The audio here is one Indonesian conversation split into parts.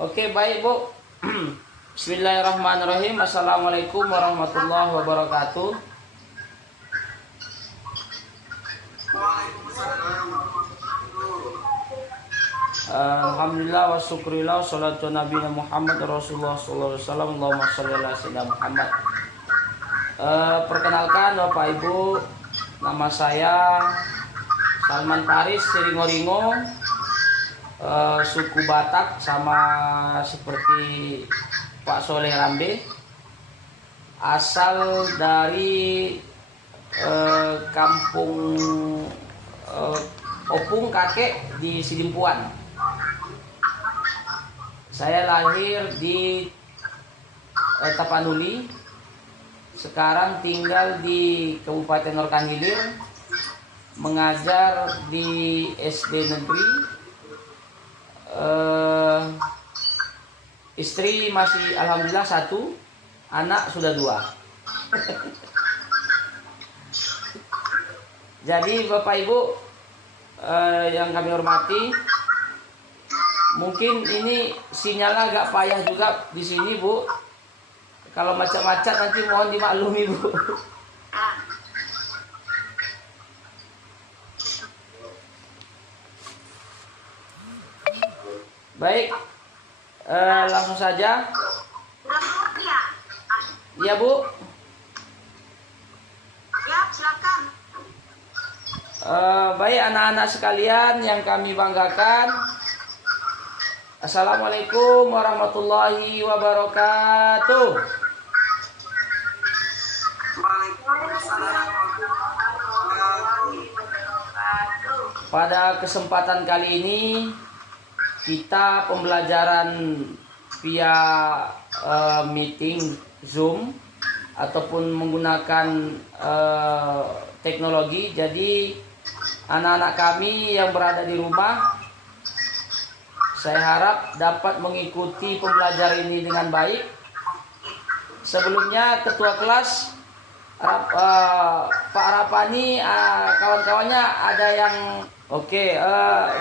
Oke, baik Bu. Bismillahirrahmanirrahim. Assalamualaikum warahmatullahi wabarakatuh. Alhamdulillah wa syukurillah salatu Nabi Muhammad Rasulullah sallallahu alaihi wasallam. Allahumma shalli ala sayyidina Muhammad. Perkenalkan Bapak Ibu, nama saya Salman Faris Siringo-Ringo, suku Batak sama seperti Pak Soleh Rambe, asal dari kampung Opung Kakek di Sidimpuan. Saya lahir di Tapanuli, sekarang tinggal di Kabupaten Orkan Hilir, mengajar di SD negeri. Istri masih alhamdulillah satu, anak sudah dua. Jadi Bapak Ibu yang kami hormati, mungkin ini sinyalnya agak payah juga di sini Bu. Kalau macet-macet nanti mohon dimaklumi Bu. Baik, langsung saja. Iya Bu. Ya, silakan. Baik anak-anak sekalian yang kami banggakan, Assalamualaikum warahmatullahi wabarakatuh. Pada kesempatan kali ini kita pembelajaran via meeting Zoom ataupun menggunakan teknologi. Jadi anak-anak kami yang berada di rumah, saya harap dapat mengikuti pembelajaran ini dengan baik. Sebelumnya Ketua kelas Pak Rapani, kawan-kawannya ada yang oke,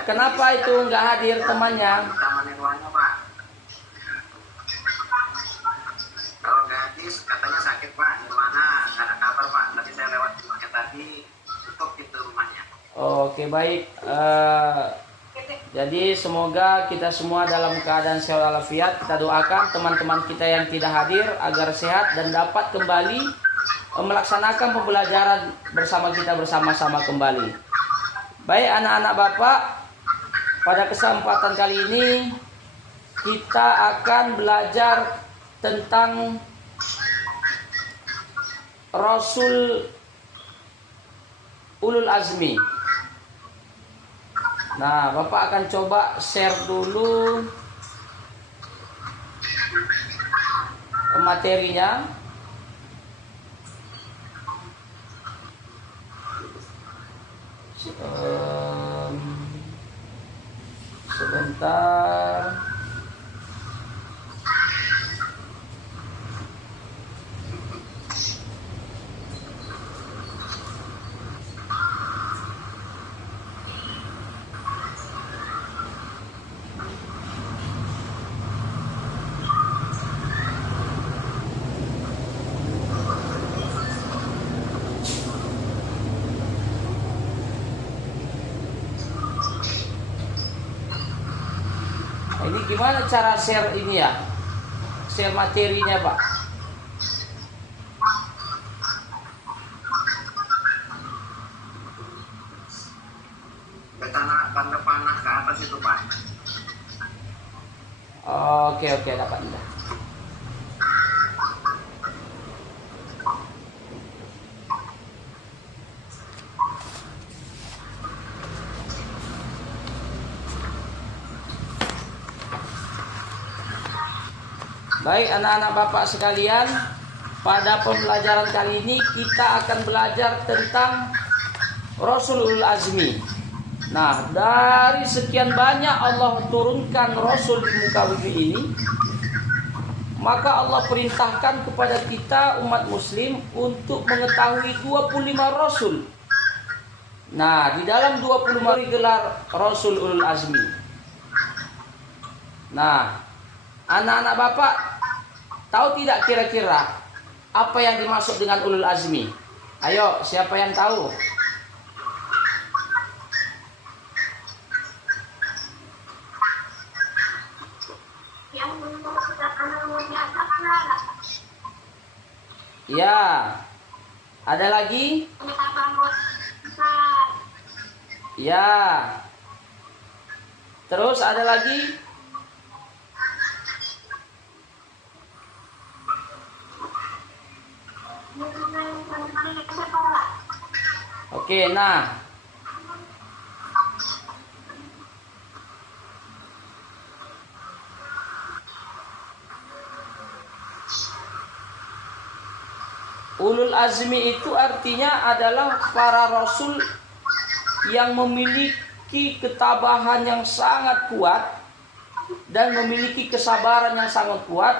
kenapa itu nggak hadir temannya? Kalau gadis katanya sakit Pak, di mana nggak ada kabar Pak. Tadi saya lewat di rumahnya tadi, tutup pintu rumahnya. Oke baik. Jadi semoga kita semua dalam keadaan sehat walafiat. Kita doakan teman-teman kita yang tidak hadir agar sehat dan dapat kembali melaksanakan pembelajaran bersama kita bersama-sama kembali. Baik anak-anak Bapak, pada kesempatan kali ini kita akan belajar tentang Rasul Ulul Azmi. Nah, Bapak akan coba share dulu materinya. Sebentar. Ini gimana cara share ini ya? Share materinya Pak. Tanda panah ke atas itu Pak. Oke dapat dah. Baik anak-anak Bapak sekalian, pada pembelajaran kali ini kita akan belajar tentang Rasulul Azmi. Nah, dari sekian banyak Allah turunkan Rasul di muka bumi ini, maka Allah perintahkan kepada kita umat muslim untuk mengetahui 25 Rasul. Nah, di dalam 25 gelar Rasul Ulul Azmi. Nah, Anak-anak Bapak tahu tidak kira-kira apa yang dimaksud dengan ulul azmi? Ayo, siapa yang tahu? Ya. Ada lagi? Ya. Terus ada lagi? Oke, nah. Ulul azmi itu artinya adalah para rasul yang memiliki ketabahan yang sangat kuat dan memiliki kesabaran yang sangat kuat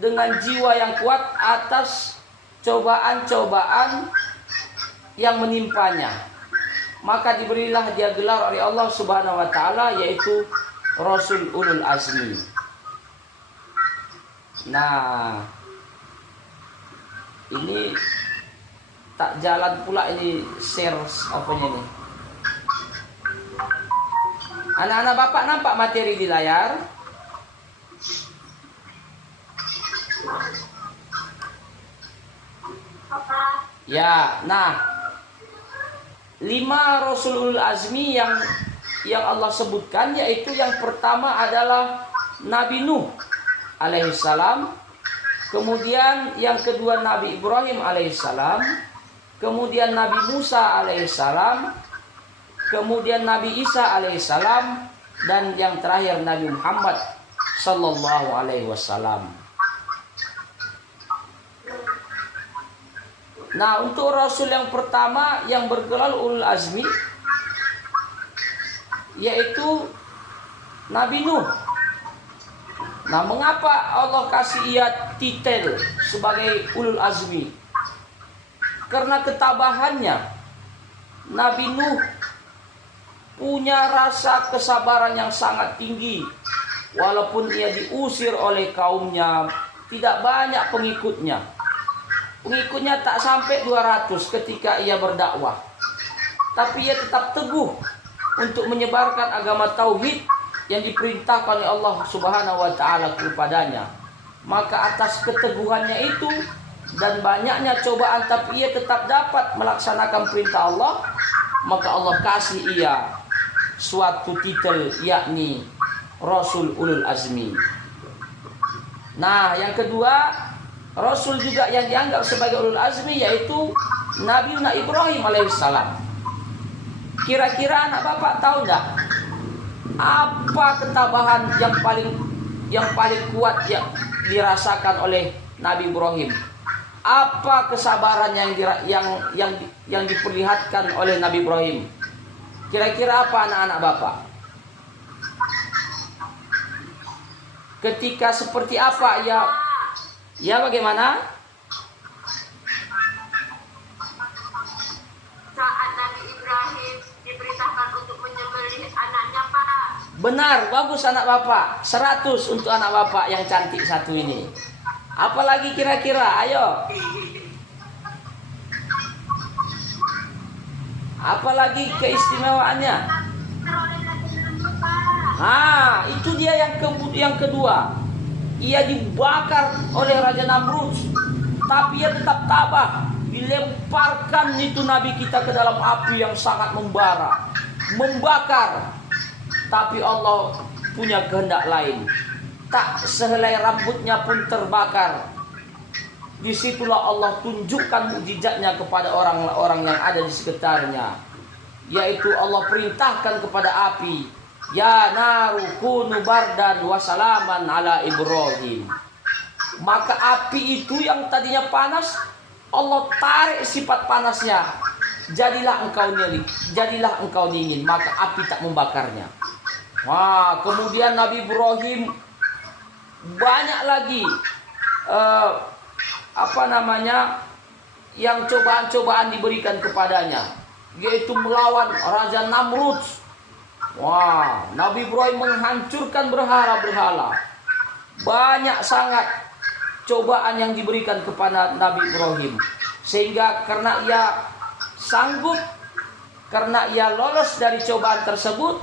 dengan jiwa yang kuat atas cobaan-cobaan yang menimpanya. Maka diberilah dia gelar oleh Allah Subhanahu wa taala, yaitu Rasul Ulul Azmi. Nah, ini tak jalan pula ini share apanya ini. Anak-anak Bapak nampak materi di layar? Ya, nah 5 Rasulul Azmi yang Allah sebutkan, yaitu yang pertama adalah Nabi Nuh alaihissalam, kemudian yang kedua Nabi Ibrahim alaihissalam, kemudian Nabi Musa alaihissalam, kemudian Nabi Isa alaihissalam, dan yang terakhir Nabi Muhammad sallallahu alaihi wasallam. Nah, untuk Rasul yang pertama yang bergelar Ulul Azmi, yaitu Nabi Nuh. Nah, mengapa Allah kasih ia titel sebagai Ulul Azmi? Karena ketabahannya. Nabi Nuh punya rasa kesabaran yang sangat tinggi. Walaupun ia diusir oleh kaumnya, tidak banyak pengikutnya. Pengikutnya tak sampai 200 ketika ia berdakwah. Tapi ia tetap teguh untuk menyebarkan agama tauhid yang diperintahkan oleh Allah Subhanahu wa taala kepadanya. Maka atas keteguhannya itu dan banyaknya cobaan, tapi ia tetap dapat melaksanakan perintah Allah, maka Allah kasih ia suatu titel, yakni Rasul Ulul Azmi. Nah, yang kedua, Rasul juga yang dianggap sebagai Ulul Azmi yaitu Nabi Ibrahim alaihissalam. Kira-kira anak Bapak tahu enggak apa ketabahan yang paling kuat yang dirasakan oleh Nabi Ibrahim? Apa kesabaran yang diperlihatkan oleh Nabi Ibrahim? Kira-kira apa anak-anak Bapak? Ketika seperti apa ya bagaimana? Saat Nabi Ibrahim diperintahkan untuk menyembelih anaknya, Pak. Benar, bagus anak Bapak. 100 untuk anak Bapak yang cantik satu ini. Apalagi kira-kira, ayo. Apalagi keistimewaannya? Itu dia yang kedua. Ia dibakar oleh Raja Namrud, tapi ia tetap tabah. Dilemparkan itu Nabi kita ke dalam api yang sangat membara, membakar. Tapi Allah punya kehendak lain. Tak sehelai rambutnya pun terbakar. Disitulah Allah tunjukkan mukjizatnya kepada orang-orang yang ada di sekitarnya, yaitu Allah perintahkan kepada api, ya naru kunu bardan wa salaman ala Ibrahim. Maka api itu yang tadinya panas, Allah tarik sifat panasnya. Jadilah engkau dingin, maka api tak membakarnya. Wah, kemudian Nabi Ibrahim banyak lagi yang cobaan-cobaan diberikan kepadanya, yaitu melawan Raja Namrud. Wah, Nabi Ibrahim menghancurkan berhala-berhala, banyak sangat cobaan yang diberikan kepada Nabi Ibrahim. Sehingga karena ia sanggup, karena ia lolos dari cobaan tersebut,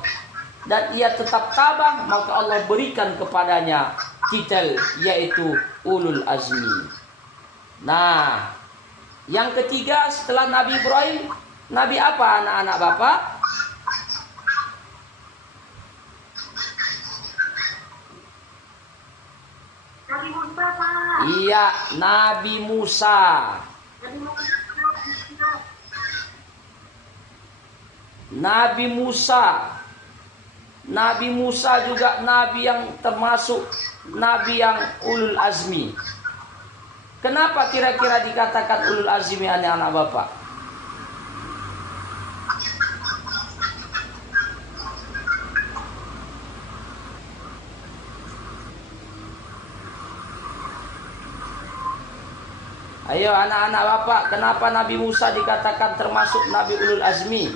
dan ia tetap tabah, maka Allah berikan kepadanya titel, yaitu ulul azmi. Nah, yang ketiga setelah Nabi Ibrahim, Nabi apa anak-anak Bapak? Nabi Musa, Pak. Iya, Nabi Musa. Nabi Musa. Nabi Musa. Nabi Musa juga nabi yang termasuk nabi yang ulul azmi. Kenapa kira-kira dikatakan ulul azmi anak-anak Bapak? Ayo anak-anak Bapak, kenapa Nabi Musa dikatakan termasuk nabi ulul azmi?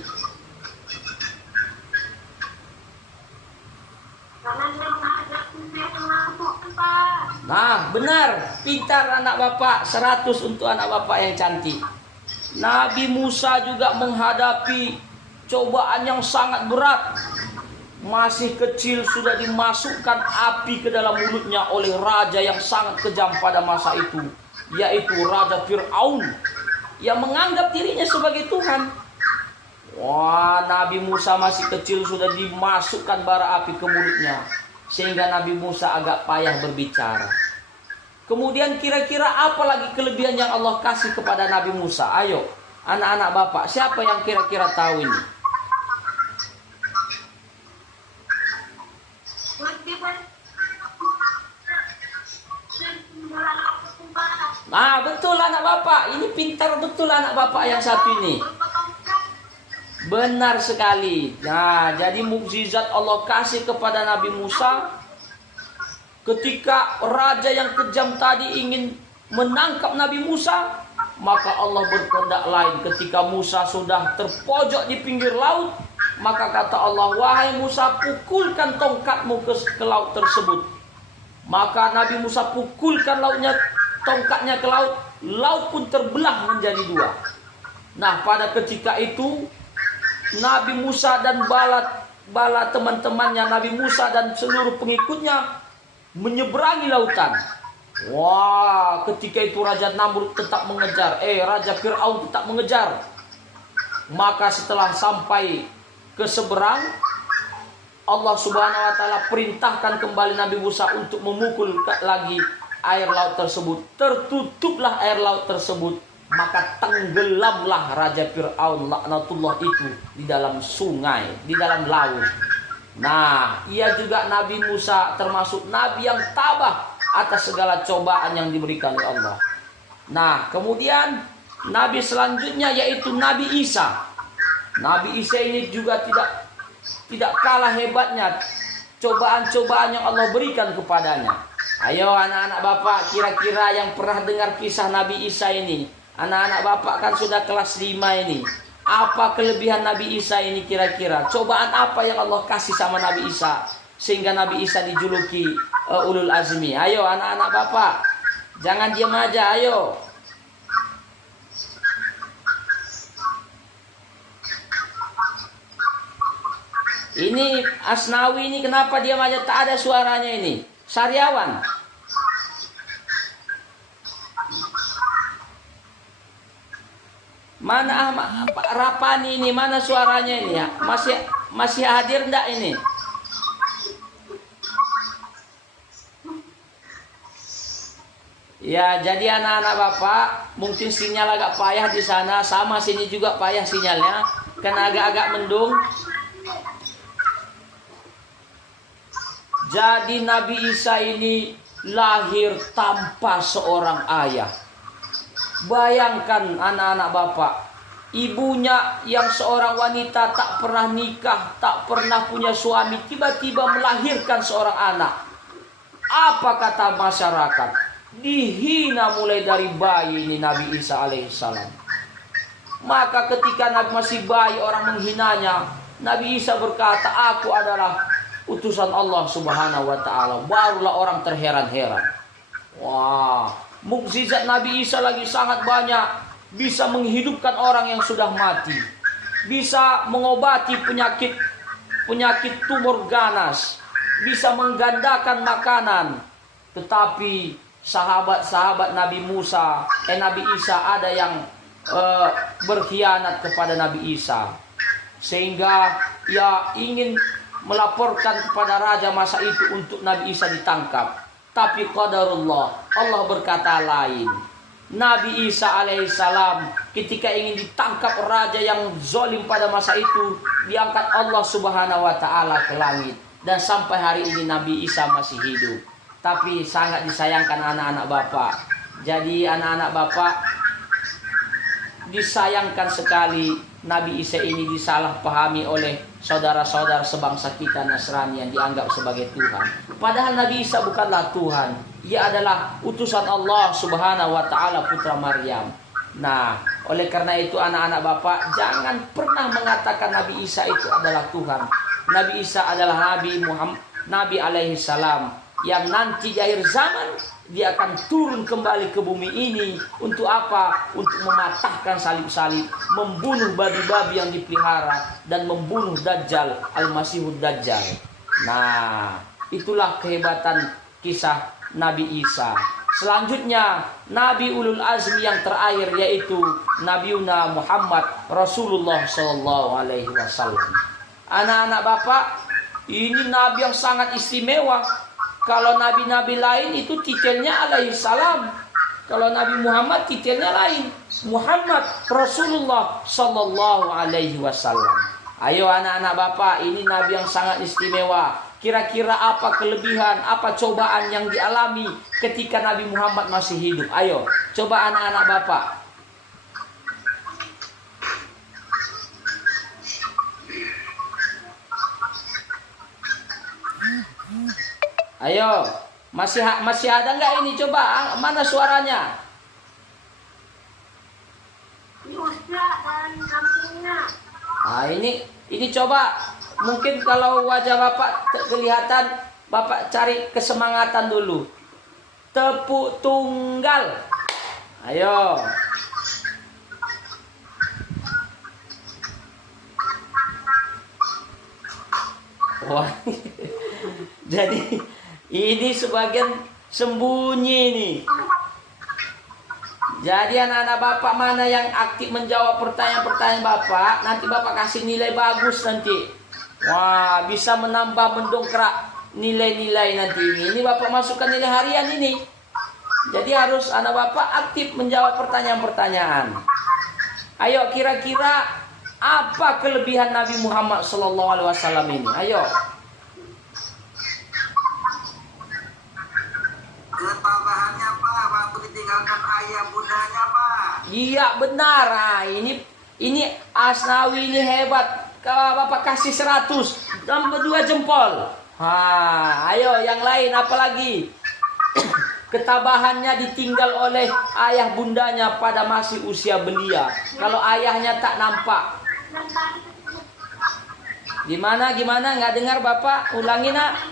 Karena dia mengajak kita yang masuk, Pak. Nah, benar, pintar anak Bapak, 100 untuk anak Bapak yang cantik. Nabi Musa juga menghadapi cobaan yang sangat berat. Masih kecil sudah dimasukkan api ke dalam mulutnya oleh raja yang sangat kejam pada masa itu, yaitu Raja Fir'aun yang menganggap dirinya sebagai Tuhan. Wah, Nabi Musa masih kecil sudah dimasukkan bara api ke mulutnya, sehingga Nabi Musa agak payah berbicara. Kemudian kira-kira apa lagi kelebihan yang Allah kasih kepada Nabi Musa? Ayo, anak-anak Bapak, siapa yang kira-kira tahu ini? Nah, betul anak Bapak, ini pintar betul anak Bapak yang satu ini. Benar sekali. Nah, jadi mukjizat Allah kasih kepada Nabi Musa ketika raja yang kejam tadi ingin menangkap Nabi Musa, maka Allah berkehendak lain. Ketika Musa sudah terpojok di pinggir laut, maka kata Allah, wahai Musa, pukulkan tongkatmu ke laut tersebut. Maka Nabi Musa pukulkan tongkatnya ke laut, laut pun terbelah menjadi dua. Nah, pada ketika itu Nabi Musa dan bala teman-temannya, Nabi Musa dan seluruh pengikutnya menyeberangi lautan. Wah, ketika itu Raja Namrud tetap mengejar, Raja Fir'aun tetap mengejar. Maka setelah sampai ke seberang, Allah Subhanahu wa taala perintahkan kembali Nabi Musa untuk memukul lagi air laut tersebut. Tertutuplah air laut tersebut, maka tenggelamlah Raja Fir'aun laknatullah itu di dalam sungai, di dalam laut. Nah, ia juga Nabi Musa termasuk nabi yang tabah atas segala cobaan yang diberikan oleh Allah. Nah, kemudian nabi selanjutnya yaitu Nabi Isa. Nabi Isa ini juga tidak kalah hebatnya cobaan-cobaan yang Allah berikan kepadanya. Ayo anak-anak Bapak, kira-kira yang pernah dengar kisah Nabi Isa ini, anak-anak Bapak kan sudah kelas 5 ini. Apa kelebihan Nabi Isa ini kira-kira? Cobaan apa yang Allah kasih sama Nabi Isa sehingga Nabi Isa dijuluki ulul azmi? Ayo anak-anak Bapak, jangan diam aja, ayo. Ini Asnawi ini kenapa diam aja, tak ada suaranya ini? Saryawan. Mana Pak Rapani ini, mana suaranya ini ya? Masih hadir enggak ini? Ya, jadi anak-anak Bapak, mungkin sinyal agak payah di sana, sama sini juga payah sinyalnya, karena agak-agak mendung. Jadi Nabi Isa ini lahir tanpa seorang ayah. Bayangkan anak-anak Bapak, ibunya yang seorang wanita tak pernah nikah, tak pernah punya suami, tiba-tiba melahirkan seorang anak. Apa kata masyarakat? Dihina mulai dari bayi ini Nabi Isa alaihissalam. Maka ketika Nabi masih bayi orang menghinanya, Nabi Isa berkata, aku adalah utusan Allah Subhanahu wa taala, barulah orang terheran-heran. Wah, mukjizat Nabi Isa lagi sangat banyak, bisa menghidupkan orang yang sudah mati, bisa mengobati penyakit tumor ganas, bisa menggandakan makanan. Tetapi sahabat-sahabat Nabi Isa ada yang berkhianat kepada Nabi Isa, sehingga ia ingin melaporkan kepada raja masa itu untuk Nabi Isa ditangkap. Tapi qadarullah, Allah berkata lain. Nabi Isa alaihissalam ketika ingin ditangkap raja yang zalim pada masa itu, diangkat Allah Subhanahu wa taala ke langit, dan sampai hari ini Nabi Isa masih hidup. Tapi sangat disayangkan anak-anak Bapak. Jadi anak-anak Bapak, disayangkan sekali Nabi Isa ini disalahpahami oleh saudara-saudara sebangsa kita Nasrani yang dianggap sebagai Tuhan. Padahal Nabi Isa bukanlah Tuhan. Ia adalah utusan Allah Subhanahu wa taala, putra Maryam. Nah, oleh karena itu anak-anak Bapak, jangan pernah mengatakan Nabi Isa itu adalah Tuhan. Nabi Isa adalah Nabi alaihi salam, yang nanti di akhir zaman dia akan turun kembali ke bumi ini. Untuk apa? Untuk mematahkan salib-salib, membunuh babi-babi yang dipelihara, dan membunuh Dajjal, Al-Masihud Dajjal. Nah, itulah kehebatan kisah Nabi Isa. Selanjutnya Nabi Ulul Azmi yang terakhir, yaitu Nabiuna Muhammad Rasulullah SAW. Anak-anak Bapak, ini Nabi yang sangat istimewa. Kalau nabi-nabi lain itu titelnya alaihi salam. Kalau Nabi Muhammad titelnya lain, Muhammad Rasulullah sallallahu alaihi wasallam. Ayo anak-anak Bapak, ini nabi yang sangat istimewa. Kira-kira apa kelebihan, apa cobaan yang dialami ketika Nabi Muhammad masih hidup? Ayo, coba anak-anak Bapak. Ayo, masih ada nggak ini? Coba, mana suaranya? Ustaz dan kampungnya. Nah, ini coba, mungkin kalau wajah Bapak kelihatan, Bapak cari kesemangatan dulu. Tepuk tunggal. Ayo. Wah. Jadi ini sebagian sembunyi nih. Jadi anak-anak Bapak mana yang aktif menjawab pertanyaan-pertanyaan Bapak, nanti Bapak kasih nilai bagus nanti. Wah, bisa menambah, mendongkrak nilai-nilai nanti ini. Ini Bapak masukkan nilai harian ini. Jadi harus anak Bapak aktif menjawab pertanyaan-pertanyaan. Ayo, kira-kira apa kelebihan Nabi Muhammad SAW ini? Ayo. Ketabahannya Pak, waktu ditinggalkan ayah bundanya Pak. Iya benar. Nah, ini Asnawi ini hebat. Kalau Bapak kasih 100 dan 2 jempol. Ayo yang lain apa lagi? Ketabahannya ditinggal oleh ayah bundanya pada masih usia belia. Kalau ayahnya tak nampak. Gimana? Nggak dengar Bapak? Ulangi nak.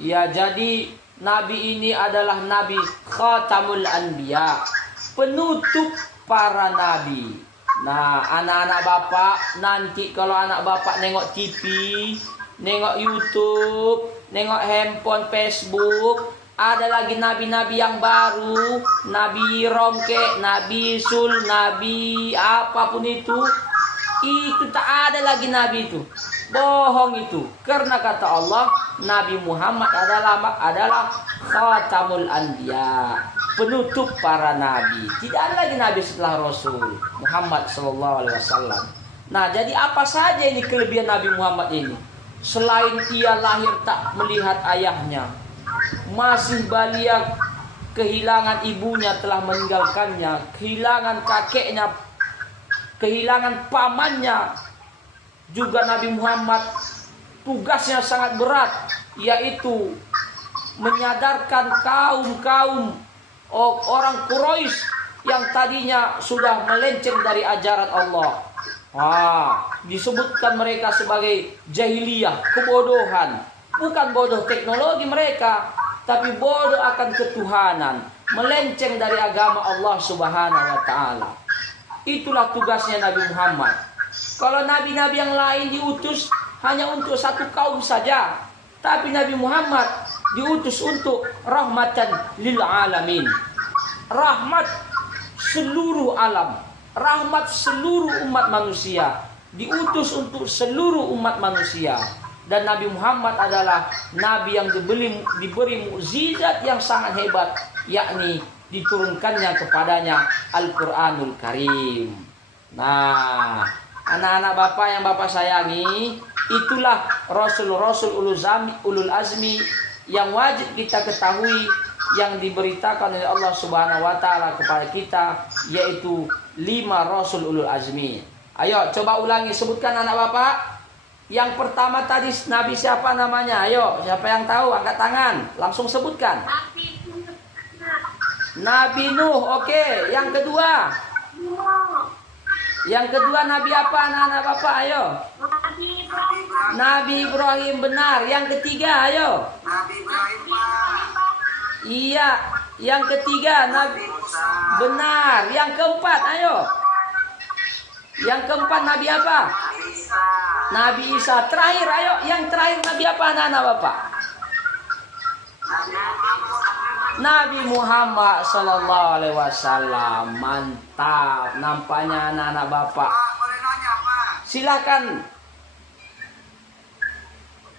Ya, jadi Nabi ini adalah Nabi Khatamul Anbiya, penutup para Nabi. Nah, anak-anak Bapak, nanti kalau anak Bapak nengok TV, nengok YouTube, nengok handphone, Facebook, ada lagi Nabi-Nabi yang baru, Nabi Romke, Nabi Sul, Nabi apapun itu tak ada lagi Nabi itu. Bohong itu. Karena kata Allah, Nabi Muhammad adalah Khatamul Anbiya, penutup para nabi. Tidak ada lagi nabi setelah Rasul Muhammad SAW. Nah, jadi apa saja ini kelebihan Nabi Muhammad ini? Selain ia lahir tak melihat ayahnya, masih balia, kehilangan ibunya telah meninggalkannya, kehilangan kakeknya, kehilangan pamannya. Juga Nabi Muhammad tugasnya sangat berat, yaitu menyadarkan kaum orang Quraisy yang tadinya sudah melenceng dari ajaran Allah. Disebutkan mereka sebagai jahiliyah, kebodohan. Bukan bodoh teknologi mereka, tapi bodoh akan ketuhanan, melenceng dari agama Allah Subhanahu wa taala. Itulah tugasnya Nabi Muhammad. Kalau nabi-nabi yang lain diutus hanya untuk satu kaum saja, tapi Nabi Muhammad diutus untuk rahmatan lil alamin. Rahmat seluruh alam, rahmat seluruh umat manusia, diutus untuk seluruh umat manusia. Dan Nabi Muhammad adalah Nabi yang diberi mukjizat yang sangat hebat, yakni diturunkannya kepadanya Al-Quranul Karim. Nah, anak-anak Bapak yang Bapak sayangi, itulah Rasul-Rasul ulul azmi yang wajib kita ketahui, yang diberitakan oleh Allah Subhanahu wa taala kepada kita, yaitu 5 Rasul ulul azmi. Ayo coba ulangi, sebutkan anak Bapak. Yang pertama tadi Nabi siapa namanya? Ayo, siapa yang tahu angkat tangan, langsung sebutkan. Nabi Nuh. Oke. Yang kedua? Yang kedua Nabi apa anak-anak Bapak? Ayo. Nabi Ibrahim. Benar. Yang ketiga, ayo. Nabi Ibrahim, Pak. Iya. Yang ketiga Nabi. Benar. Yang keempat, ayo. Yang keempat Nabi apa? Nabi Isa. Terakhir, ayo. Yang terakhir Nabi apa anak-anak Bapak? Nabi Muhammad Sallallahu Alaihi Wasallam. Mantap. Nampaknya anak-anak Bapak. Silakan.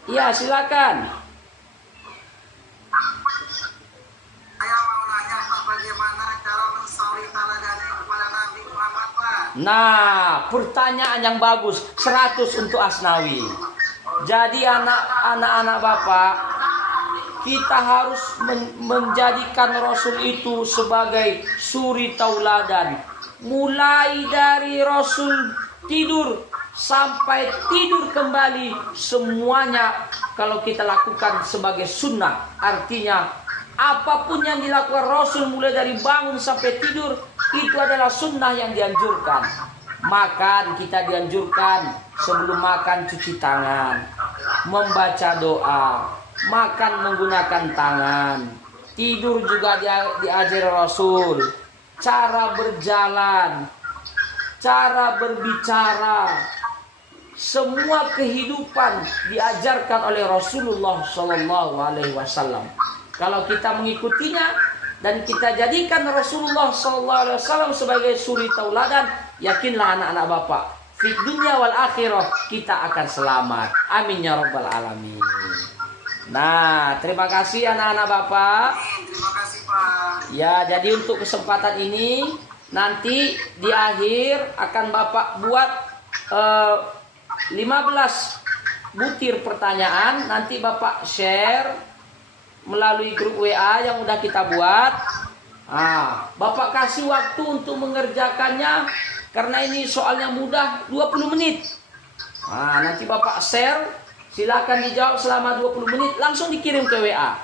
Iya, silakan. Saya mau nanya Pak, bagaimana cara mensuri taladani kepada Nabi Muhammad, Pak? Nah, pertanyaan yang bagus. 100 untuk Asnawi. Jadi anak-anak Bapak, kita harus menjadikan Rasul itu sebagai suri tauladan. Mulai dari Rasul tidur sampai tidur kembali, semuanya kalau kita lakukan sebagai sunnah. Artinya apapun yang dilakukan Rasul mulai dari bangun sampai tidur, itu adalah sunnah yang dianjurkan. Makan, kita dianjurkan sebelum makan cuci tangan, membaca doa, makan menggunakan tangan, tidur juga diajari Rasul, cara berjalan, cara berbicara, semua kehidupan diajarkan oleh Rasulullah Sallallahu Alaihi Wasallam. Kalau kita mengikutinya dan kita jadikan Rasulullah Sallallahu Alaihi Wasallam sebagai suri tauladan, yakinlah anak-anak Bapak, di dunia wal akhirah kita akan selamat. Amin ya rabbal alamin. Nah, terima kasih anak-anak Bapak. Terima kasih, Pak. Ya, jadi untuk kesempatan ini nanti di akhir akan Bapak buat 15 butir pertanyaan. Nanti Bapak share melalui grup WA yang udah kita buat. Bapak kasih waktu untuk mengerjakannya, karena ini soalnya mudah, 20 menit. Nanti Bapak share, silakan dijawab selama 20 menit, langsung dikirim ke WA.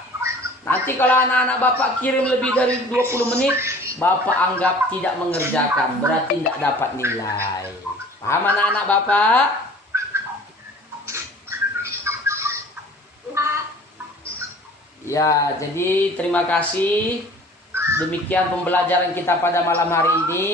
Nanti kalau anak-anak Bapak kirim lebih dari 20 menit, Bapak anggap tidak mengerjakan, berarti tidak dapat nilai. Paham anak-anak Bapak? Ya, jadi terima kasih. Demikian pembelajaran kita pada malam hari ini.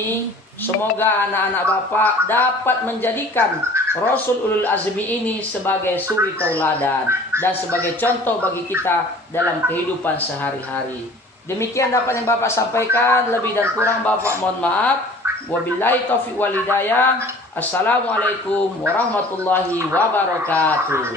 Semoga anak-anak Bapak dapat menjadikan Rasul Ulul Azmi ini sebagai suri tauladan dan sebagai contoh bagi kita dalam kehidupan sehari-hari. Demikian dapat yang Bapak sampaikan, lebih dan kurang Bapak mohon maaf. Wabillahi taufiq wal hidayah. Assalamualaikum warahmatullahi wabarakatuh.